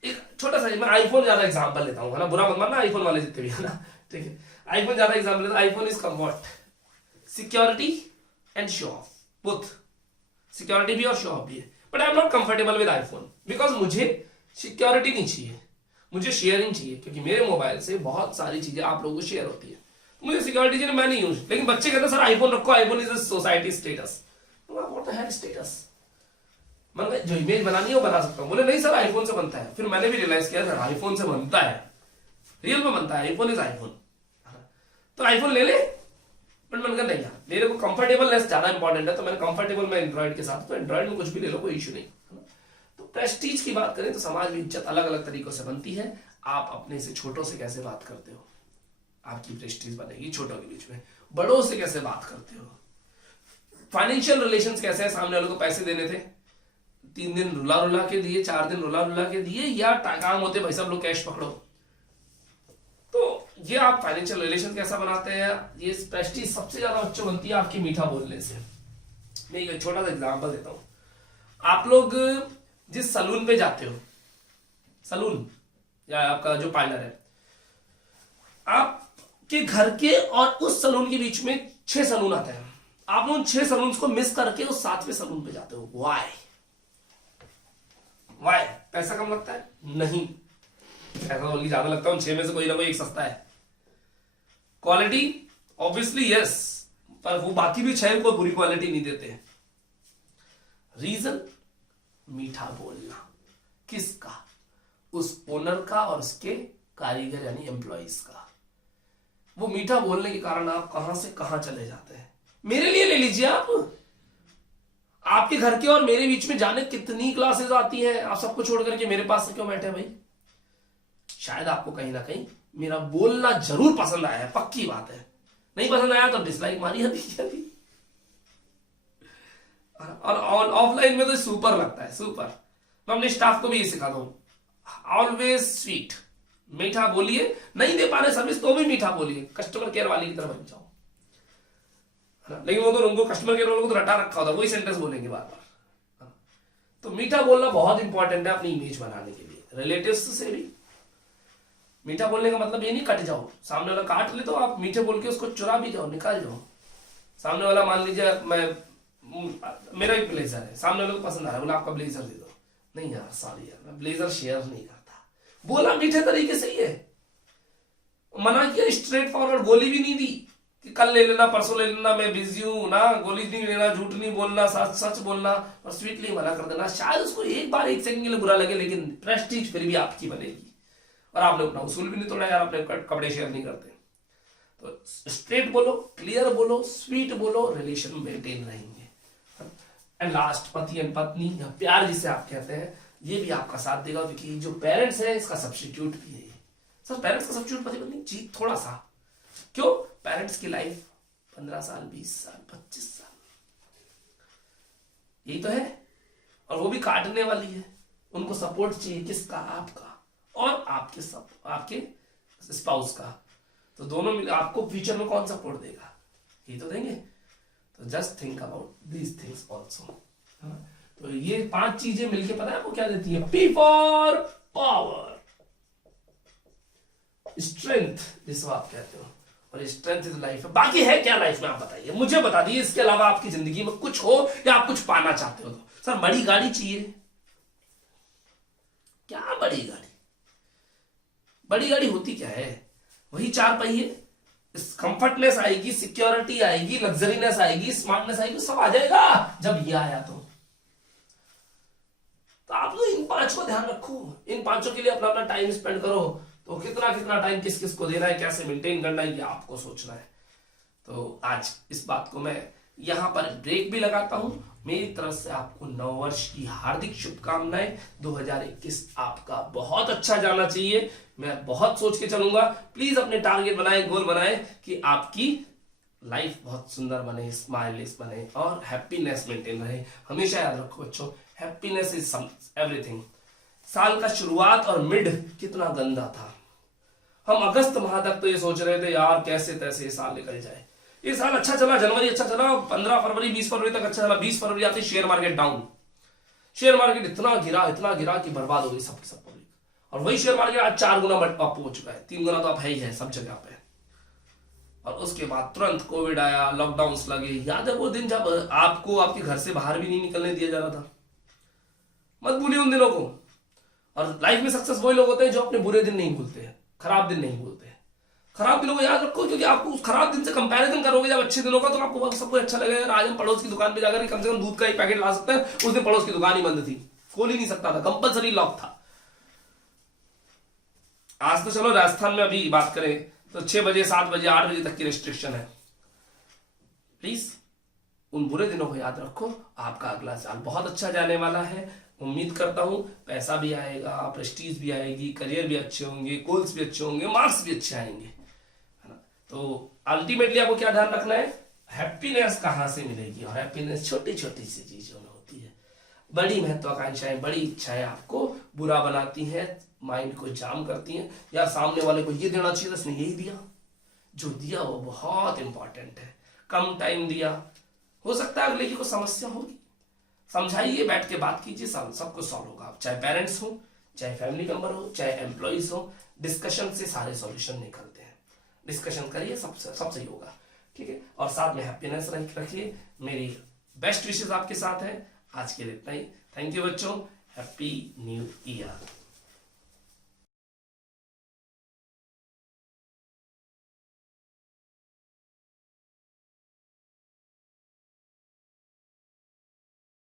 एक छोटा सा मैं आईफोन ज्यादा एग्जांपल लेता हूं, है ना, बुरा मत मानना आईफोन वाले जितने भी है ना, ठीक है। आईफोन ज्यादा एग्जांपल लेता हूं। IPhone is comfort, security and show off, both. Security भी और शो ऑफ भी है। But I am not comfortable with iPhone because मुझे सिक्योरिटी नहीं चाहिए, मुझे शेयरिंग चाहिए, क्योंकि मेरे मोबाइल से बहुत सारी चीजें आप लोगों को शेयर होती है। मुझे सिक्योरिटी चाहिए, मैं नहीं यूज। लेकिन बच्चे कहते हैं सर आईफोन रखो, iPhone is a society status. What the hell status? मतलब जो इमेज बनानी है वो बना सकता हूं। बोले नहीं सर आईफोन से बनता है। फिर मैंने भी रियलाइज किया सर आईफोन से बनता है, रियल में बनता है, आईफोन इज आईफोन। तो आईफोन ले ले, बट मैंने कहा नहीं यार, मेरे को कंफर्टेबलनेस ज्यादा इंपॉर्टेंट है। तो मैंने कंफर्टेबल में एंड्रॉइड के साथ, तो एंड्रॉइड में कुछ भी ले लो, कोई इशू नहीं। तो प्रेस्टीज की बात करें तो समाज में इज्जत अलग अलग तरीकों से बनती है। आप अपने से छोटों से कैसे बात करते हो, आपकी प्रेस्टीज बनेगी छोटों के बीच में। बड़ों से कैसे बात करते हो, फाइनेंशियल रिलेशंस कैसे है। सामने वालों को पैसे देने थे, 3 दिन रुला रुला के दिए, 4 दिन रुला रुला के दिए, या काम होते भाई सब लोग कैश पकड़ो। तो ये आप फाइनेंशियल रिलेशन कैसा बनाते हैं, ये प्रेस्टीज सबसे ज्यादा बच्चों बनती है आपके मीठा बोलने से। मैं एक छोटा सा एग्जांपल देता हूं। आप लोग जिस सलून पे जाते हो, सलून या आपका जो पार्लर है, आपके घर के और उस सलून के बीच में 6 सलून आते हैं। आप उन 6 सलून को मिस करके उस 7वें सलून पे जाते हो। व्हाई? वाई? पैसा कम लगता है? नहीं, पैसा ओनली ज्यादा लगता है, उन 6 में से कोई ना कोई एक सस्ता है। क्वालिटी ऑब्वियसली यस, पर वो बाकी भी 6 को बुरी क्वालिटी नहीं देते। रीजन, मीठा बोलना। किसका? उस ओनर का और उसके कारीगर यानी एम्प्लॉइज का। वो मीठा बोलने के कारण आप कहां से कहां चले जाते हैं। मेरे लिए ले लीजिए आप, आपके घर के और मेरे बीच में जाने कितनी क्लासेस आती हैं, आप सबको छोड़ करके मेरे पास से क्यों बैठे भाई? शायद आपको कहीं ना कहीं मेरा बोलना जरूर पसंद आया है, पक्की बात है। नहीं पसंद आया तो डिसलाइक मारिए अभी। और ऑफलाइन में तो सुपर लगता है, सुपर। मैं अपने स्टाफ को भी ये सिखाता हूं, ऑलवेज स्वीट, मीठा बोलिए। नहीं दे पा रहे सर्विस तो भी मीठा बोलिए, कस्टमर केयर वाले की तरह बन जाओ। लेकिन वो तो उनको कस्टमर केयर वालों को तो रटा रखा होता है, वही सेंटेंस बोलेंगे बार बार। तो मीठा बोलना बहुत इंपॉर्टेंट है अपनी इमेज बनाने के लिए। रिलेटिव्स से भी मीठा बोलने का मतलब ये नहीं कट जाओ, सामने वाला काट ले तो आप मीठे बोल के उसको चुरा भी जाओ, निकाल जाओ। सामने वाला मान लीजिए मेरा ही ब्लेजर है, सामने वाले को पसंद आ रहा है, बोला आपका ब्लेजर दे दो। नहीं यार सॉरी यार, मैं ब्लेजर शेयर नहीं करता। बोला मीठे तरीके से ही है, मना किया स्ट्रेट फॉरवर्ड, गोली भी नहीं दी कि कल ले लेना, परसों ले लेना, मैं बिजी हूं ना, गोली नहीं लेना, झूठ नहीं बोलना, सच सच बोलना, और स्वीटली मना कर देना। शायद उसको एक बार 1 सेकंड के लिए बुरा लगे, लेकिन प्रेस्टीज फिर भी आपकी बनेगी। और आपने अपना उसूल भी नहीं तोड़ा यार, अपने कपड़े शेयर नहीं करते। तो स्ट्रेट बोलो, क्लियर बोलो, स्वीट बोलो, रिलेशन मेंटेन रहेंगे। एंड लास्ट, पति एंड पत्नी, प्यार जिसे आप कहते हैं, ये भी आपका साथ देगा, क्योंकि जो पेरेंट्स है इसका सब्स्टिट्यूट भी है। सर पेरेंट्स का सब्स्टिट्यूट पति पत्नी जी, थोड़ा सा क्यों? पेरेंट्स की लाइफ 15 साल, 20 साल, 25 साल, यही तो है, और वो भी काटने वाली है। उनको सपोर्ट चाहिए, किसका? आपका और आपके स्पाउस का। तो दोनों मिल आपको फ्यूचर में कौन सपोर्ट देगा? ये तो देंगे। तो just think about these things also. तो ये 5 चीजें मिलके पता है आपको क्या देती है? पी फॉर पावर, स्ट्रेंथ जिसको आप कहते हो, और स्ट्रेंथ इज लाइफ। बाकी है क्या लाइफ में आप बताइए, मुझे बता दीजिए। इसके अलावा आपकी जिंदगी में कुछ हो या आप कुछ पाना चाहते हो तो सर बड़ी गाड़ी चाहिए। क्या बड़ी गाड़ी? बड़ी गाड़ी होती क्या है? वही 4 पहिए, कंफर्टनेस आएगी, सिक्योरिटी आएगी, लग्जरीनेस आएगी, स्मार्टनेस आएगी, सब आ जाएगा जब ये आया तो आप तो इन 5 को ध्यान रखो, इन 5 के लिए अपना अपना टाइम स्पेंड करो। तो कितना टाइम किस किस को देना है, कैसे मेंटेन करना है, ये आपको सोचना है। तो आज इस बात को मैं यहां पर ब्रेक भी लगाता हूं। मेरी तरफ से आपको नववर्ष की हार्दिक शुभकामनाएं। 2021 आपका बहुत अच्छा जाना चाहिए। मैं बहुत सोच के चलूंगा। प्लीज अपने टारगेट बनाएं, गोल बनाएं कि आपकी लाइफ बहुत सुंदर बने, स्माइलिश बने और हैप्पीनेस मेंटेन रहे। हमेशा याद रखो बच्चों, हैप्पीनेस इज एवरीथिंग। साल का शुरुआत और मिड कितना गंदा था। हम अगस्त माह तक तो ये सोच रहे थे यार कैसे तैसे ये साल निकल जाए। ये साल अच्छा चला, जनवरी अच्छा चला, 15 फरवरी 20 फरवरी तक अच्छा चला। 20 फरवरी आती share market down. Share market इतना गिरा कि बर्बाद हो गई सब पब्लिक। और वही शेयर मार्केट आज 4 गुना अप हो चुका है, 3 गुना तो अब है ही है सब जगह पे। और उसके बाद तुरंत कोविड आया, लॉकडाउन लगे। याद है वो दिन जब आपको आपके घर से बाहर भी नहीं निकलने दिया जा रहा था? मत भूलिए उन दिनों को। और लाइफ में सक्सेस वही लोग होते हैं जो अपने बुरे दिन नहीं भूलते हैं, खराब दिन नहीं भूलते हैं। खराब दिनों को याद रखो, क्योंकि आपको उस खराब दिन से कंपैरिजन करोगे जब अच्छे दिनों का, तो आपको सब कुछ अच्छा लगेगा। आज हम पड़ोस की दुकान पे जाकर कम से कम दूध का 1 पैकेट ला सकते हैं। उस दिन पड़ोस की दुकान ही बंद थी, खोल ही नहीं सकता था, कंपलसरी लॉक था। आज तो चलो राजस्थान में अभी बात करें तो 6 बजे 7 बजे 8 बजे तक की रेस्ट्रिक्शन है। प्लीज उन बुरे दिनों को याद रखो। आपका अगला साल बहुत अच्छा जाने वाला है। उम्मीद करता हूं पैसा भी आएगा, प्रेस्टीज भी आएगी, करियर भी अच्छे होंगे, गोल्स भी अच्छे होंगे, मार्क्स भी अच्छे आएंगे, है ना। तो अल्टीमेटली आपको क्या ध्यान रखना है? हैप्पीनेस कहां से मिलेगी? और हैप्पीनेस छोटी छोटी सी चीजों में होती है। बड़ी महत्वाकांक्षाएं, बड़ी इच्छाएं आपको बुरा बनाती हैं, माइंड को जाम करती हैं। यार सामने वाले को ये देना चाहिए, उसने यही दिया। जो दिया वो बहुत इंपॉर्टेंट है। कम टाइम दिया, हो सकता है अगले की कोई समस्या होगी, समझाइए, बैठ के बात कीजिए, सब कुछ सॉल्व होगा। चाहे पेरेंट्स हो, चाहे फैमिली मेंबर हो, चाहे एम्प्लॉइज हो, डिस्कशन से सारे सॉल्यूशन निकलते हैं। डिस्कशन करिए, सब सही होगा, ठीक है। और साथ में हैप्पीनेस रखिए। मेरी बेस्ट विशेस आपके साथ है। आज के लिए इतना ही। थैंक यू बच्चों, हैप्पी न्यू ईयर।